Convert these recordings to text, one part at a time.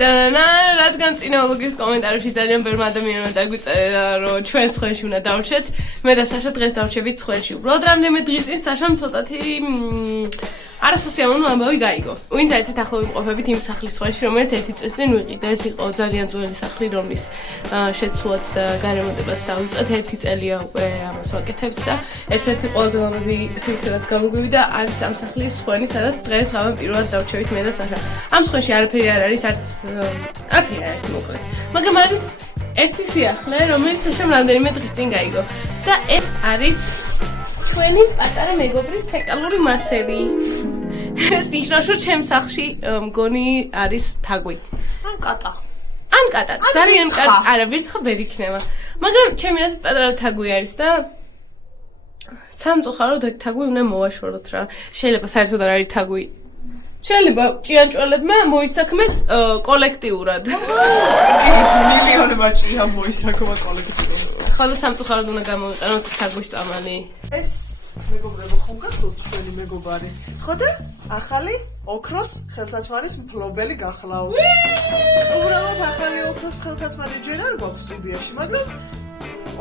რადგან წინა ვლოგის კომენტარებში ძალიან ბევრი ადამიანმა დაგვიწერა რომ ჩვენ სხვენში უნდა დავრჩეთ მე და საშა დღეს დავრჩებით სხვენში უბრალოდ რამდენიმე დღის წინ საშამ ცოტათი არასასიამოვნო ამბავი გაიგო ვინც ერთით ახლა ვიმყოფებით იმ სახლის სხვენში რომელიც ერთი წლის წინ ვიყიდა ეს იყო ძალიან ძველი სახლი რომლის შეცვლაც და გარემონტებაც დავიწყეთ ერთი წელია უკვე ამას ვაკეთებთ და ერთ-ერთი ყველაზე ლამაზი სიმღერა რაც გამოგვივიდა არის ამ სახლის სხვენი სადაც დღეს ღამე პირველად დავრჩებით მე და საშა ამ სხვენში არაფერი არ არის არაფერი არ არის მოკლედ მაგრამ არის ერთი სიახლე რომელიც საშამ რამდენიმე დღის წინ გაიგო და ეს არის ჩვენი პატარა მეგობრის ფეკალური მასები ეს ნიშნავს რომ ჩემს სახლში მგონი არის თაგვი ან კატა ძალიან კარგი არა ვირთხა ვერ იქნება მაგრამ ჩემი აზრით პატარა თაგვი არის და სამწუხაროდ ეგ თაგვი უნდა მოვაშოროთ რა შეიძლება საერთოდ არ არის თაგვი შეიძლება ჭიანჭველებმა მოისაქმეს კოლექტიურად მილიონებმა ჭია მოისაქმა კოლექტიურად ხოლო სამწუხაროდ უნდა გამოვიყენოთ თაგვის წამალი ეს მეგობრებო ხომ გახსოვთ ჩვენი მეგობარი ხო და ახალი ოქროს ხელთათმარის მფლობელი გახლავთ უბრალოდ ახალი ოქროს ხელთათმარი ჯერ არ გვაქვს სტუდიაში მაგრამ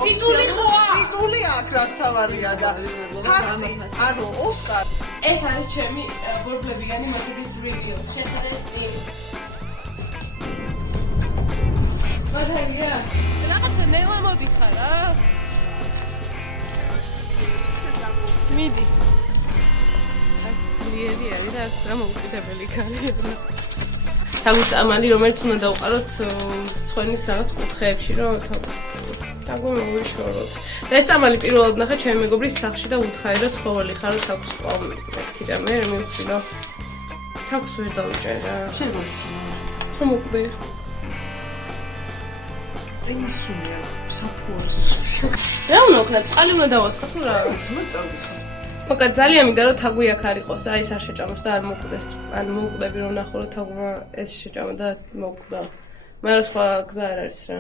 ტიტული აქვს რაც თავარია და ფაქტი ანუ ოსკარ ეს არის ჩემი ბორბლებიანი მათების რევიუ შეხედეთ ბატონია რაღაცა ნელა მოდიხარ რა მიდი ძლიერი არის და რა მოუკიდებელი ქალია თაგვის წამალი რომელიც უნდა დავყაროთ სხვენის რაღაც კუთხეებში რომ დაგვიმოვიშოროთ და ეს წამალი პირველად ნახე ჩემი მეგობრის სახლში და უთხარი რომ ცხოველი ხარ რომ თავს ყავ მეთქი და მე მივხვდი რომ თავს ვერ დავიჭერა შეგოჩნდა მოკვდი იმისუნია საფურის რა უნდა ვქნა წყალი უნდა დავასხა თუ რა მოკა ძალიან მინდა რომ თაგვი აქ არ იყოს და ის არ შეჭამოს და არ მოკვდეს ან მოკვდები რომ ნახო რომ თაგვმა ეს შეჭამა და მოკვდა მაგრამ სხვა გზა არ არის რა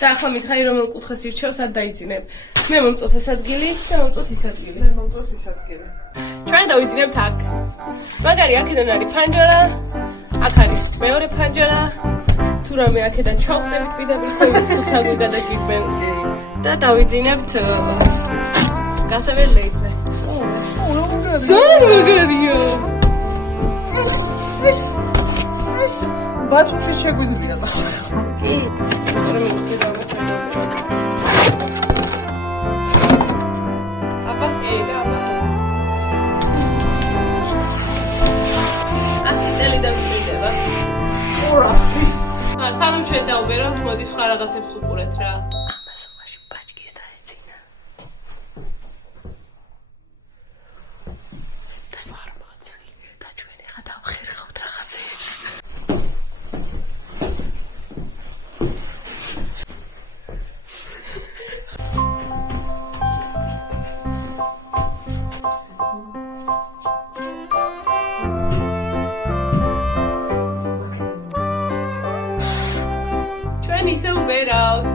და ახლა მითხარი რომელ კუთხეს ირჩევ სად დაიძინებ მე მომწონს ეს ადგილი და მომწონს ის ადგილი მე მომწონს ის ადგილი ჩვენ დავიძინებთ აქ მაგარი აქედან არის ფანჯარა აქ არის მეორე ფანჯარა თუ რამე აქედან ჩავხდებით პირდაპირ ხოებით თაგვი გადაგიყვენ და დავიძინებთ გასაველეიძე ზარგარია ეს ბატონში შეგვიძლია კი აბა ედა ასი წელი დაგვიდება 200 სანამ ჩვენ დავბერავთ მოდი სხვა რაღაცებს უყურეთ რა ამასობაში პაჭკის დაეძინა და სარმაცი და ჩვენ ეხა დავხერხავთ რაღაცებს ისე უბერავთ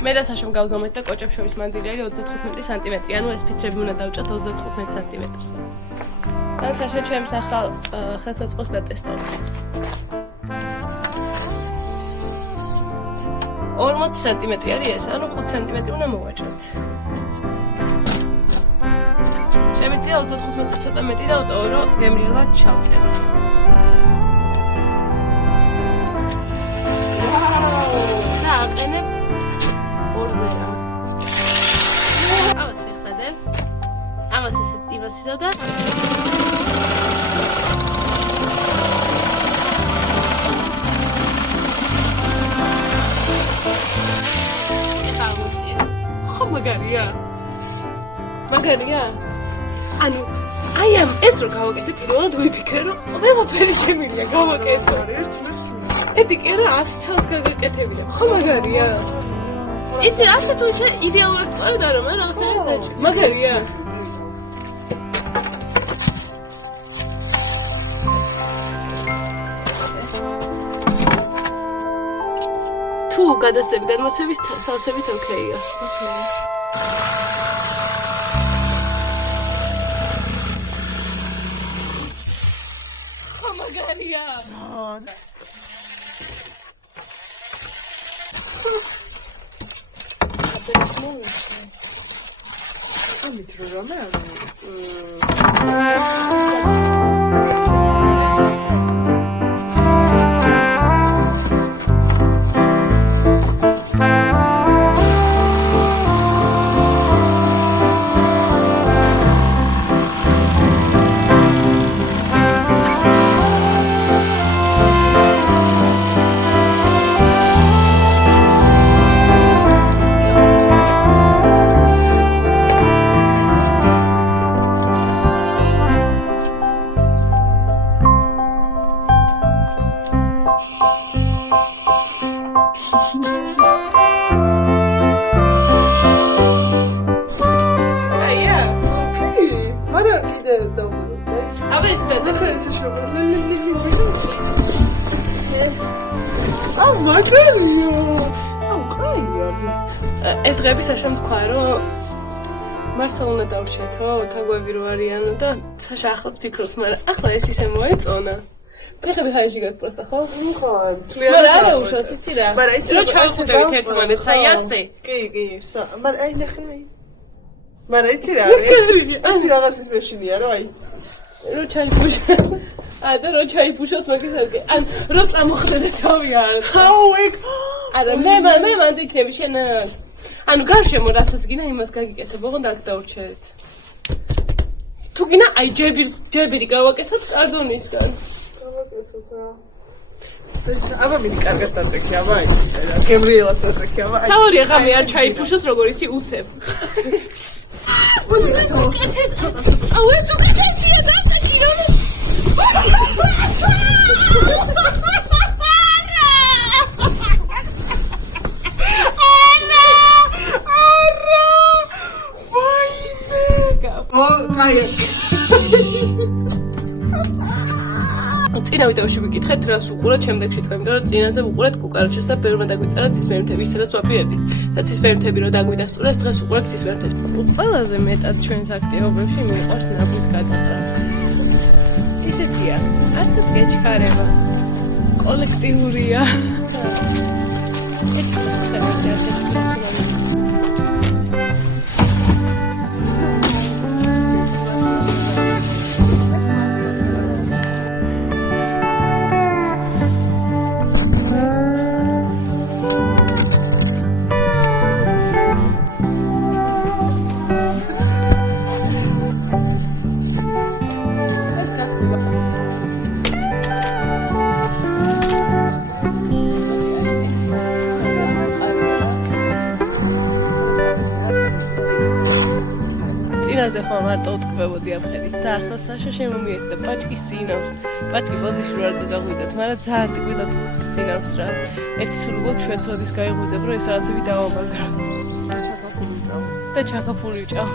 მე და საშომ გავზომეთ და კოჭებს შორის მანძილი არის 35 სანტიმეტრი ანუ ეს ფიცრები უნდა დავჭათ 35 სანტიმეტრს და საშო ჩემს ახალ ხელსაწყოს დატესტავს 40 სანტიმეტრი არის ეს, ანუ 5 სანტიმეტრი უნდა მოვაჭროთ. შემიძლია 35-ზე ცოტა მეტი დავტოვო, რომ გემრიელად ჩავკეტო. და აყენებ ორზე რა. ამას მიხსადებ. ამას ესეთ ივასიზავ და მაგარია ანუ აი ამ ეს რო გავაკეთე პირველად ვიფიქრე რომ ყველაფერი შემიძლია გავაკეთო ერთი კერა 100 წელს გაგაკეთებია ხო მაგარია იცი ასე თუ ისე იდეალურად სწორად არა მაგრამ რაღაცა დაჭი მაგარია თუ გადასწრები გადმოცემის სავსებით ოკეია. ხომაგარია. ამით რომ ეს დღეები საშამ თქვა რომ მარსა უნდა დავრჩეთო თაგვები რო არიანო და საშა ახლაც ფიქრობს მაგრამ ახლა ეს ისე მოეწონა ფეხები ხაიში გაკვრასა ხო? ხო, თლიანად არა უშავს იცი რა რო ჩავხუდებით ერთმანეთს აი ასე კი მაგრამ აი ნახე აი მაგრამ იცი რა არის რაღაცის მეშინია რა აი რო ჩაიფუშა და რო ჩაიფუშოს მაგის არ კი ან რო წამოხდე თავი არ აუ ეგ არა მე მანდ იქნები შენ ანუ გარშემო რასაც გინა იმას გაგიკეთებ ოღონდ აქ დავრჩეთ თუ გინა აი ჯებირი გავაკეთოთ კარდონისგან გავაკეთოთ რა აბა მიდი კარგად დაწექი აბა ისე რა გემრიელად დაწექი აბა აი თავი ღამე არ ჩაიფუშოს როგორ იცი უცებ მოდი გავაკეთეთ აუ ეს უკეთესია დაწექი წინა ვიდეოში ვიკითხეთ რას უყურეთ შემდეგში თქვენ იმიტომ რომ წინაზე უყურეთ კუკარაჩას და ბევრმა დაგვიწერა ცისფერი მთები ისედაც ვაპირებდით და ცისფერი მთები რო დაგვიდასტურეს დღეს უყურებთ ცისფერი მთებს ყველაზე მეტად ჩვენს აქტივობებში მიყვარს ნაბის გადაყრა ისეთია არსად გეჩქარება კოლექტიურია ექსპრეს ცხენებზე ასეთი წინაზე ხომ მარტო უტკბებოდი ამ ხედით და ახლა საშა შემომიერთა პაჭკის წინავს პაჭკი ბოდიში რო არ გაღვიძეთ მაგრამ ძალიან ტკბილად წინავს რა ერთი სულ გოგ შვენც მოდის გაიღვიძებ რომ ეს რაღაცები დავამაგრა და ჩაკაფული ვჭავ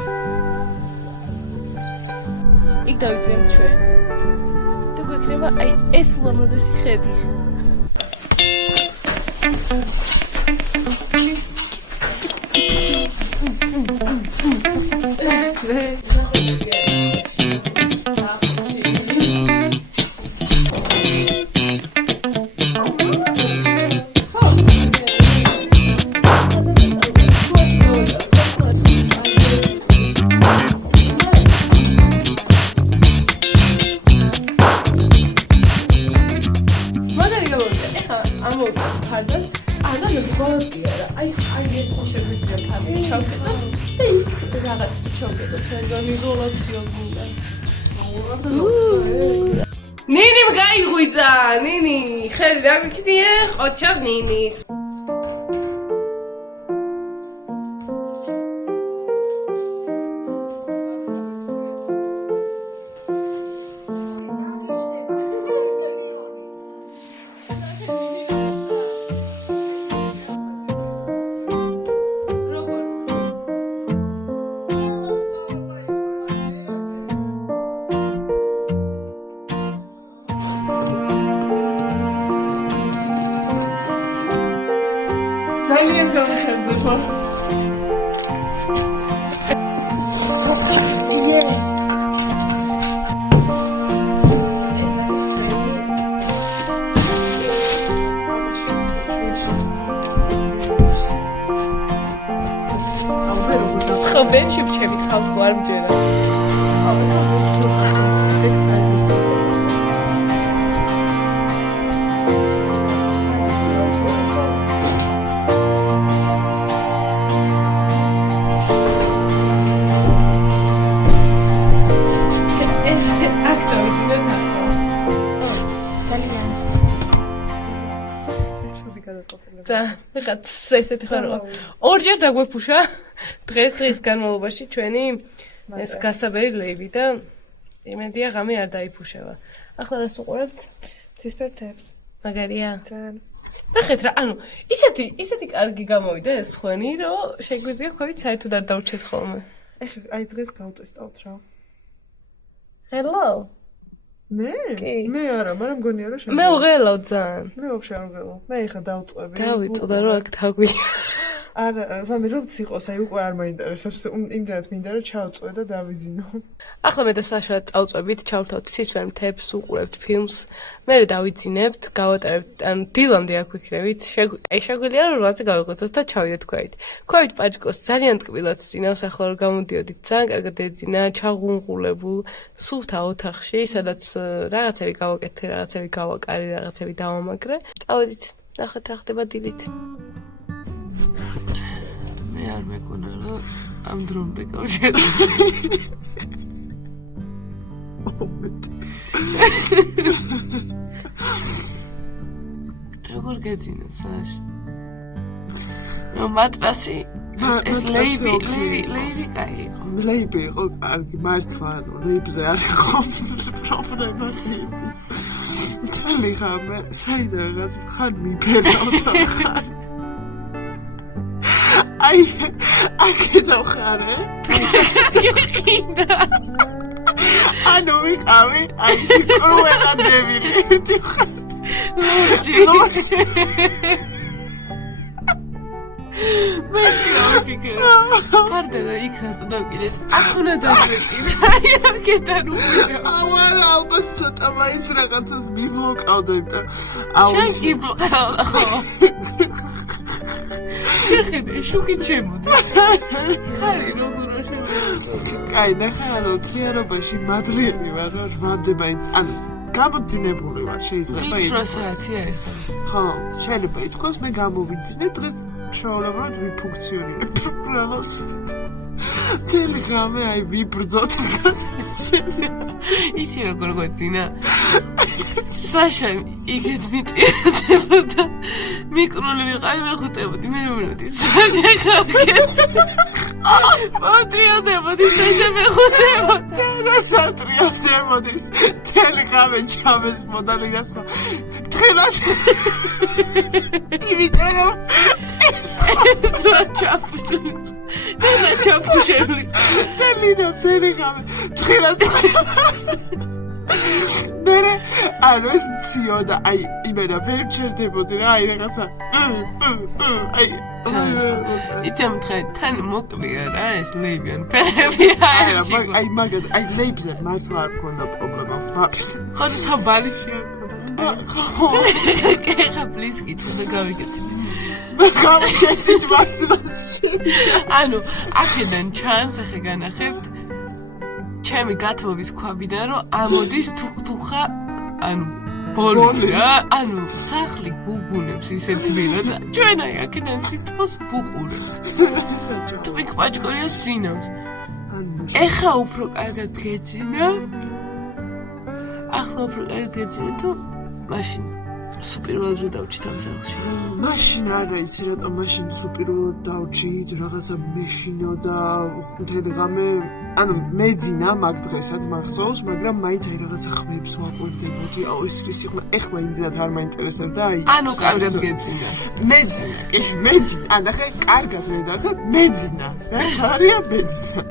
იქ დავიწყებთ ჩვენ და გვექნება აი ეს ულამაზესი ხედი ნინი გაიღვიძა ნინი ხელი დაგვიქნიე ყოჩაღ ნინის ძალიან გამიხარდება. ხობენ შიფჩებით ხალხო არ მჯერა. ეს აქტორი ძინო თახო. ძალიან. და რაღაც ესეთი ხარო. ორჯერ დაგვეფუშა დღეს განმავლობაში ჩვენი ეს გასაბერი ლეიბი და იმედია ღამე არ დაიფუშება. ახლა რას უყურებთ? ცისფერ თებს. მაგარია. ძალიან. ნახეთ რა, ანუ ისეთი კარგი გამოვიდა ეს ხვენი, რომ შეგვიძლია ხვევით საერთოდ არ დაურჩეთ ხოლმე. ეხლა აი დღეს გავტესტავთ რა. Hello. მე? კი. მე არა, მაგრამ მგონია რომ მე უღელავ ძალიან. მე ვაფშე არ ვღელავ. მე ეხლა დავწყვები. დავიწოდა რომ აქ თაგვია. არა, ვამე რომ ციყოს, აი უკვე არ მაინტერესებს. იმდანაც მინდა რომ ჩავწვე და დავიზინო. ახლა მე და საშა წავწვებით, ჩავთავთ ცისფერ მთებს, უყურებთ ფილმს. მე დავიძინებთ, გავატარებთ, ანუ დილამდე აქ ვიქნებით. აი შეგვიძლია რომ რაღაცა გავიღვიძოთ და ჩავიდეთ ქვევით. ქვევით პაჭკოს ძალიან ტკბილად წინავს, ახლა რომ გამოდიოდით, ძალიან კარგად ეძინა, ჩაღუნღულებულ, სუფთა ოთახში, სადაც რაღაცები გავაკეთე, რაღაცები გავაკარი, რაღაცები დავამაგრე. წავედით, ნახეთ რა ხდება დილით. მე არ მეკონა რომ ამ დრომდე გავშერდი. როგორ გეძინა საშ? მატრასი ეს ლეიბი კაი იყო. ლეიბი იყო კარგი, მართლა, ლეიბზე არ იყო პრობლემა ლეიბის. მთელი ღამე საიდანაც ხან მიფერავდა ხან. აი, აქედო ხარე? გიხინდა. ანუ ვიყავი, აი, კრუელა დევილი. ლოჯი. მე შევფიქრე. კარდენა იქ რატო დავკიდეთ? აქ უნდა დავკიდეთ. აი, არ გეტანუპირა. არა, ალბათ ცოტა მაინც რაღაცას მივლოკავდებ და შენ კი ბლოკავდა ხო? შეხედე, შუქით შემოდი. ხარი როგორ შემოდი? კაი, ნახე, ანუ თეორიაში მადლიანი ვარ, რომ ჟვანდება ის, ანუ გამოძინებული ვარ, შეიძლება ის რა საათია ეხლა? ხო, შეიძლება ითქვას, მე გამოვიძინე, დღეს შეულებრად ვიფუნქციონირებ პროგრამას. მთელი ღამე აი ვიბრძოთ. ისი როგორ გვეძინა? საშა იქეთ მიტირდებოდა. მიკროლი ვიყავი ვეხუტებოდი, მე რომლებდი საშა ხალხეთ. მოტრიალდებოდი, საშა ვეხუტებოდა. რა სატრიალდებოდი, მთელი ღამე ჩამეს მოდალინას ხო. თხილას. იმიტომ რომ ეს ჩაფუშული. და ჩაფუშებული. მთელი ღამე. თხილას. მერე ანუ ეს მციოდა, აი იმენა ვერ ჩერდებოდი რა, აი რაღაცა აი იცი მთე თან მოკლია რა ეს ლეიბიან ფერები აი მაგად აი ლეიბზე მართლა არ მქონდა პრობლემა ვაფშე ხო თან ბალიში არ მქონდა ხა პლიზ კითხე გავიგეთ გავიგეთ მართლაში ანუ აქედან ჩანს ახლა განახებთ ჩემი გათმობის ქვაბიდან რომ ამოდის თუხთუხა ანუ ბოლი რა ანუ სახლი გუგუნებს ისე თბილა და ჩვენ აი აქედან სიტყვას ვუყურებთ თვიქ პაჭკორიას ძინავს ეხა უფრო კარგად გეძინა ახლა უფრო კარგად გეძინა თუ მაშინ სუპირველად რო დავჭით ამ სახლში მაშინ არა იცი რატომ მაშინ სუპირველად დავჭით რაღაცა მეშინოდა მთელი ღამე ანუ მეძინა მაგ დღესაც მახსოვს მაგრამ მაინც აი რაღაცა ხმებს ვაყურდებოდი აუ ის რისიხმა ეხლა იმდენად არ მაინტერესებდა აი ანუ კარგად გეძინა მეძინა ან ახლა კარგად ვერ დაგა მეძინა რა არია მეძინა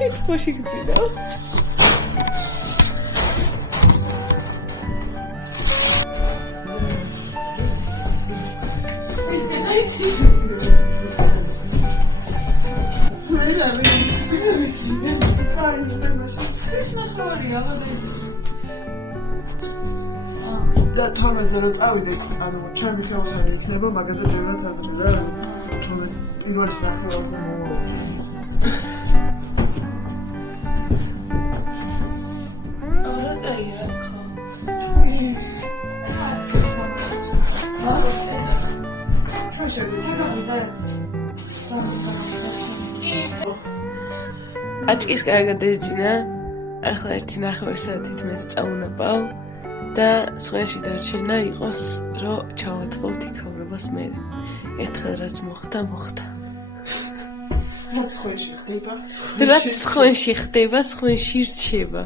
სიტყვაში გძინავს ნახევარია, ალბათ. და თორმეტზე რომ წავიდეთ, ანუ ჩემი ხელოსანი იქნება მაგაზე ჯერათ ადრე რა. თორმეტ პირველის ნახევარზე მოვა. აჭკის კარგად ეძინა, ახლა 1:09 საათით მე წაუნაპავ და სხვენში დარჩენა იყოს, რომ ჩავათხოვთ იქ უბრალოდ მე. ერთხელ რაც მოხდა. რაც სხვენში ხდება, რაც სხვენში ხდება, სხვენში რჩება.